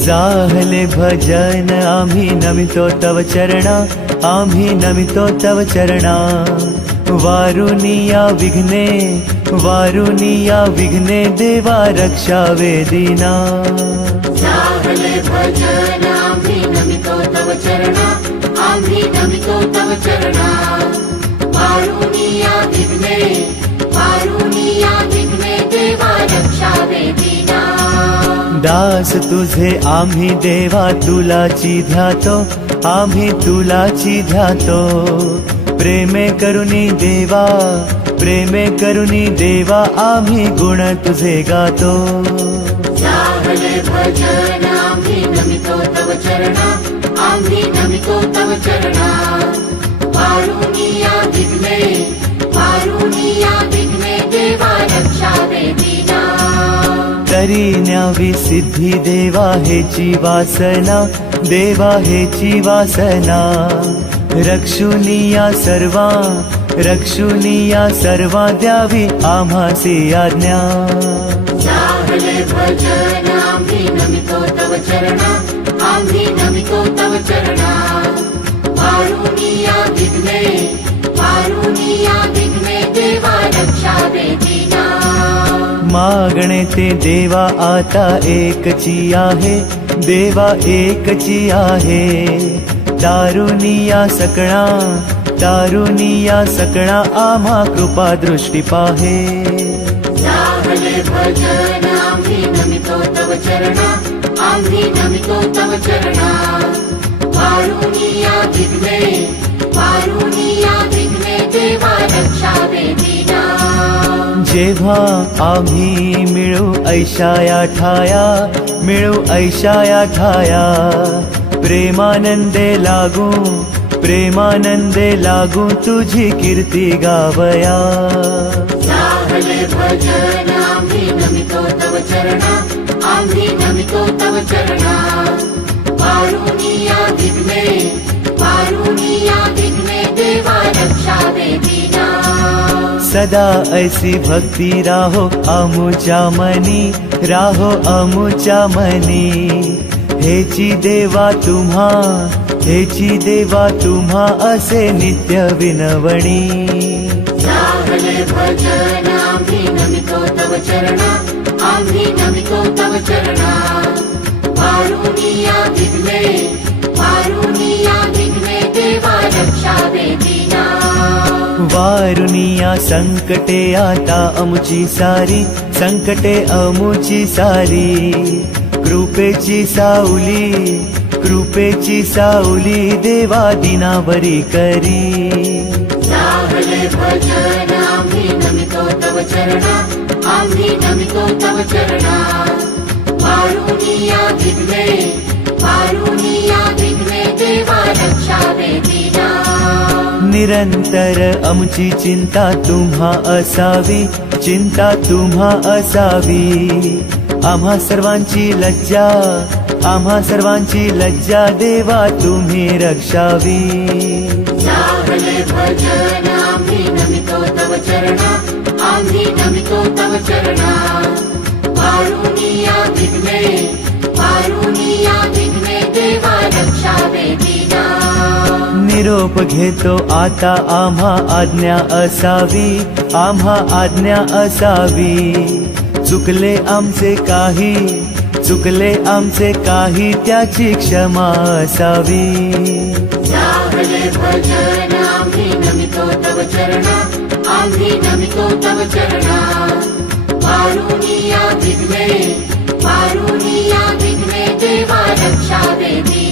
जाहले भजन आम्ही नमितो तव चरणा, आम्ही नमितो तव चरणा। वारुनिया विघ्ने, वारुनिया विघ्ने देवा रक्षावे दीना। जाहले भजन आम्ही नमितो तव चरणा, आम्ही नमितो तव चरणा। वारुनिया विघ्ने, वारुनिया विघ्ने देवा रक्षावे दीना। दास तुझे आम्ही देवा तुलाची ध्यातो, आम्ही तुलाची ध्यातो। प्रेमे करुणी देवा, प्रेमे करुणी देवा आम्ही गुण तुझे गातो। जाहले भजन आम्ही नमितो तव चरणा, आम्ही नमितो तव चरणा। वारुनिया विघ्ने, वारुनिया विघ्ने देवा रक्षावे दीना। तरी न्यावी सिद्धी देवा हेची वासना, देवा हेची वासना। रक्षुनिया सर्वा, रक्षुनिया सर्वा द्यावी आम्हासी आज्ञा। जाहले भजन आम्ही नमितो तव चरणा, आम्ही नमितो तव चरणा। वारुनिया विघ्ने, वारुनिया विघ्ने देवा रक्षावे दीना। मागणे ते देवा आता एकची आहे, देवा एकची आहे। तारुनिया सकळा, तारुनिया सकळा आम्हा कृपा दृष्टी पाहे। जाहले भजन आम्ही नमितो तव चरणा, आम्ही नमितो तव चरणा। वारुनिया विघ्ने, वारुनिया विघ्ने देवा रक्षावे दीना। जेव्हा आम्ही मिळू ऐशाया ठाया, मिळू ऐशाया ठाया। प्रेमानंदे लागू, प्रेमानंदे लागू तुझी कीर्ती गावया। जाहले भजन आम्ही नमितो तव चरणा, आम्ही नमितो तव चरणा। वारुनिया विघ्ने, वारुनिया विघ्ने देवा रक्षावे दीना। सदा ऐसी भक्ती राहो अमुच्या मनी, राहो अमुच्या मनी। हेची देवा तुम्हा, हेची देवा तुम्हा असे नित्य विनवणी। जाहले भजन आम्ही नमितो तव चरणा, आम्ही नमितो तव चरणा। वारुनिया विघ्ने, वारुनिया विघ्ने देवा रक्षावे दीना। वारुनिया संकटे आता अमुची सारी, संकटे अमुची सारी। कृपेची सावली, कृपेची सावली देवा दिनावरी करी। जाहले भजन आम्ही नमितो तव चरणा, आम्ही नमितो तव चरणा। वारुनिया विघ्ने, वारुनिया विघ्ने देवा रक्षावे दीना। निरंतर आमची चिंता तुम्हा असावी, चिंता तुम्हा असावी। आम्हा सर्वांची लज्जा, आम्हा सर्वांची लज्जा देवा तुम्ही रक्षावी। जाहले भजन आम्ही नमितो तव चरणा, आम्ही नमितो तव चरणा। वारुनिया विघ्ने, वारुनिया विघ्ने देवा रक्षावे दीना। निरोप घेतो आता आम्हा आज्ञा असावी, आम्हा आज्ञा असावी। चुकले आमचे काही, चुकले आमचे काही त्याची क्षमा असावी। जाहले भजन आम्ही नमितो तव चरणा, आम्ही नमितो तव चरणा। वारुनिया विघ्ने, वारुनिया विघ्ने देवा रक्षावे दीना।